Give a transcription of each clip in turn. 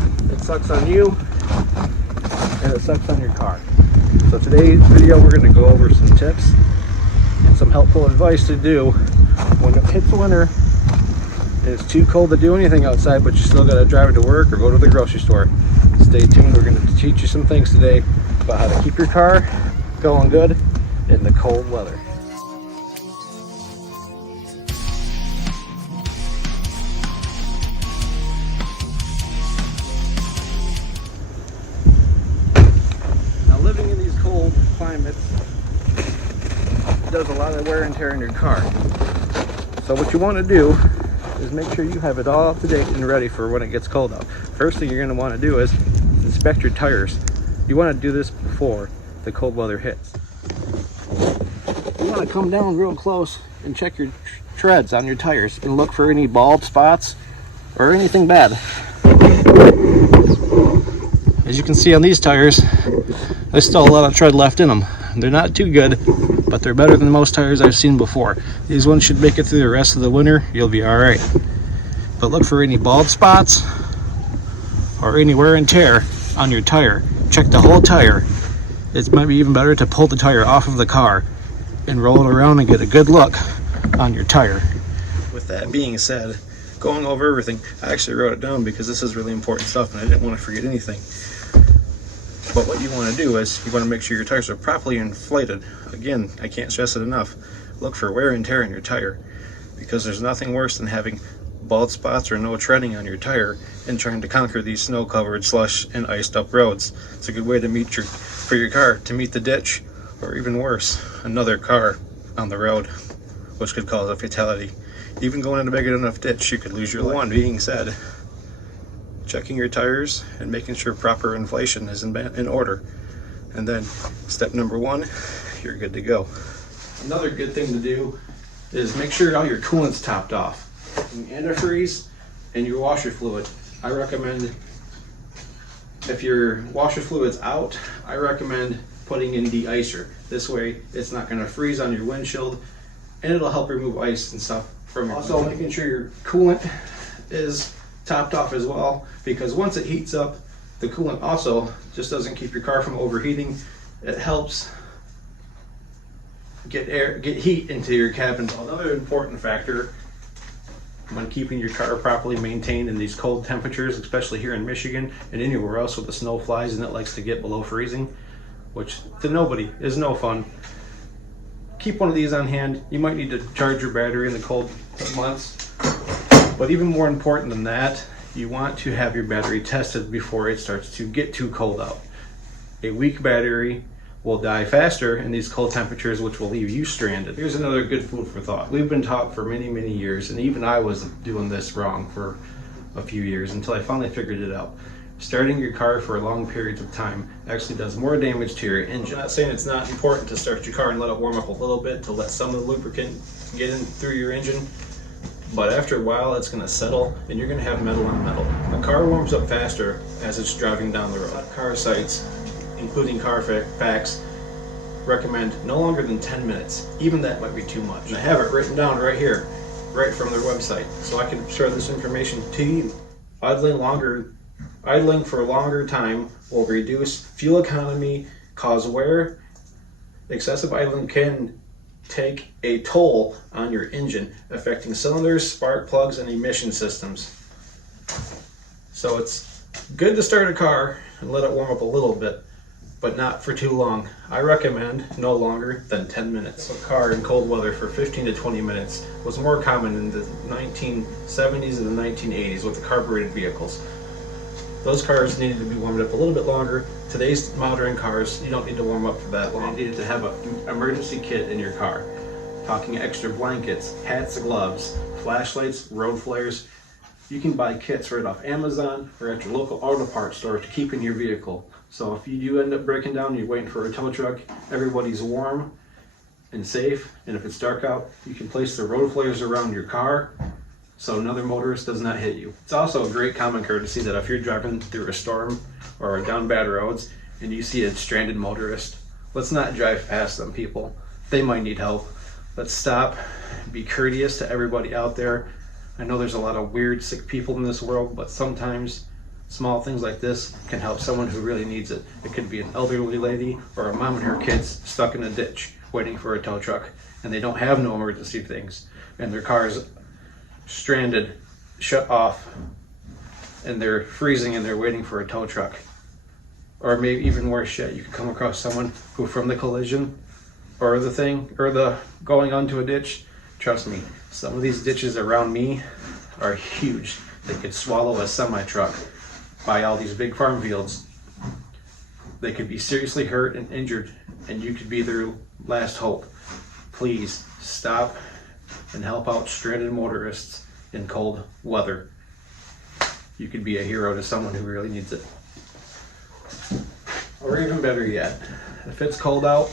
out. It sucks on you and it sucks on your car. So today's video we're going to go over some tips and some helpful advice to do when it hits winter and it's too cold to do anything outside, but you still got to drive it to work or go to the grocery store. Stay tuned. We're going to teach you some things today about how to keep your car going good in the cold weather. Now, living in these cold climates does a lot of wear and tear in your car. So what you want to do is make sure you have it all up to date and ready for when it gets cold out. First thing you're going to want to do is inspect your tires. You want to do this before the cold weather hits. You want to come down real close and check your treads on your tires and look for any bald spots or anything bad. As you can see on these tires, there's still a lot of tread left in them. They're not too good, but they're better than most tires I've seen before. These ones should make it through the rest of the winter. You'll be all right. But look for any bald spots or any wear and tear on your tire. Check the whole tire. It might be even better to pull the tire off of the car and roll it around and get a good look on your tire. With that being said, going over everything, I actually wrote it down because this is really important stuff and I didn't want to forget anything. But what you want to do is you want to make sure your tires are properly inflated. Again, I can't stress it enough. Look for wear and tear in your tire, because there's nothing worse than having bald spots or no treading on your tire and trying to conquer these snow-covered, slush and iced up roads. It's a good way to for your car to meet the ditch, or even worse, another car on the road, which could cause a fatality. Even going in a big enough ditch, you could lose your life. One being said, checking your tires and making sure proper inflation is in order. And then step number one, you're good to go. Another good thing to do is make sure all your coolant's topped off. Antifreeze and your washer fluid. I recommend, if your washer fluid's out, I recommend putting in de-icer. This way it's not going to freeze on your windshield and it'll help remove ice and stuff from your windshield. Also making sure your coolant is topped off as well, because once it heats up, the coolant also just doesn't keep your car from overheating. It helps get heat into your cabin. Another important factor when keeping your car properly maintained in these cold temperatures, especially here in Michigan and anywhere else where the snow flies and it likes to get below freezing, which to nobody is no fun. Keep one of these on hand. You might need to charge your battery in the cold months. But even more important than that, you want to have your battery tested before it starts to get too cold out. A weak battery will die faster in these cold temperatures, which will leave you stranded. Here's another good food for thought. We've been taught for many, many years, and even I was doing this wrong for a few years until I finally figured it out. Starting your car for long periods of time actually does more damage to your engine. I'm not saying it's not important to start your car and let it warm up a little bit to let some of the lubricant get in through your engine. But after a while, it's going to settle and you're going to have metal on metal. A car warms up faster as it's driving down the road. Car sites, including Carfax, recommend no longer than 10 minutes. Even that might be too much. And I have it written down right here, right from their website, so I can share this information to you. Idling for a longer time will reduce fuel economy, cause wear. Excessive idling can take a toll on your engine, affecting cylinders, spark plugs, and emission systems. So it's good to start a car and let it warm up a little bit, but not for too long. I recommend no longer than 10 minutes. A car in cold weather for 15 to 20 minutes was more common in the 1970s and the 1980s with the carbureted vehicles. Those cars needed to be warmed up a little bit longer. Today's modern cars, you don't need to warm up for that long. You needed to have an emergency kit in your car. Talking extra blankets, hats, gloves, flashlights, road flares. You can buy kits right off Amazon or at your local auto parts store to keep in your vehicle. So if you do end up breaking down, you're waiting for a tow truck, everybody's warm and safe. And if it's dark out, you can place the road flares around your car so another motorist does not hit you. It's also a great common courtesy that if you're driving through a storm or down bad roads and you see a stranded motorist, let's not drive past them, people. They might need help. Let's stop, be courteous to everybody out there. I know there's a lot of weird, sick people in this world, but sometimes Small things like this can help someone who really needs it. It could be an elderly lady or a mom and her kids stuck in a ditch waiting for a tow truck, and they don't have no emergency things, and their car's stranded, shut off, and they're freezing and they're waiting for a tow truck. Or maybe even worse yet, you could come across someone who from the collision or the going onto a ditch, trust me, some of these ditches around me are huge. They could swallow a semi-truck by all these big farm fields. They could be seriously hurt and injured, and you could be their last hope. Please stop and help out stranded motorists in cold weather. You could be a hero to someone who really needs it. Or even better yet, if it's cold out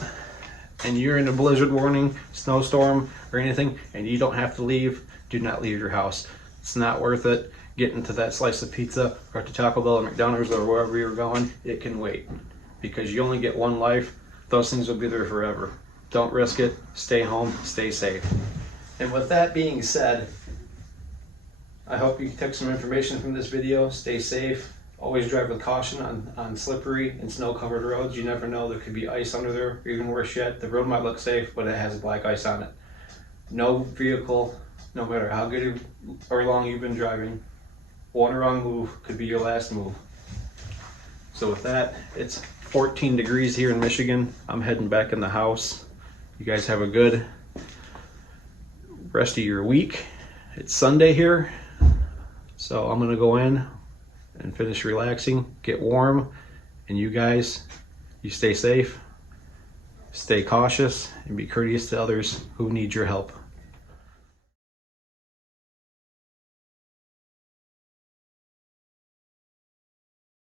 and you're in a blizzard warning, snowstorm, or anything, and you don't have to leave, do not leave your house. It's not worth it. Getting to that slice of pizza or to Taco Bell or McDonald's or wherever you're going, it can wait. Because you only get one life, those things will be there forever. Don't risk it, stay home, stay safe. And with that being said, I hope you took some information from this video. Stay safe. Always drive with caution on slippery and snow-covered roads. You never know, there could be ice under there. Or even worse yet, the road might look safe, but it has black ice on it. No vehicle, no matter how good or long you've been driving, one wrong move could be your last move. So with that, it's 14 degrees here in Michigan. I'm heading back in the house. You guys have a good rest of your week. It's Sunday here, so I'm gonna go in and finish relaxing, get warm, and you guys, you stay safe, stay cautious, and be courteous to others who need your help.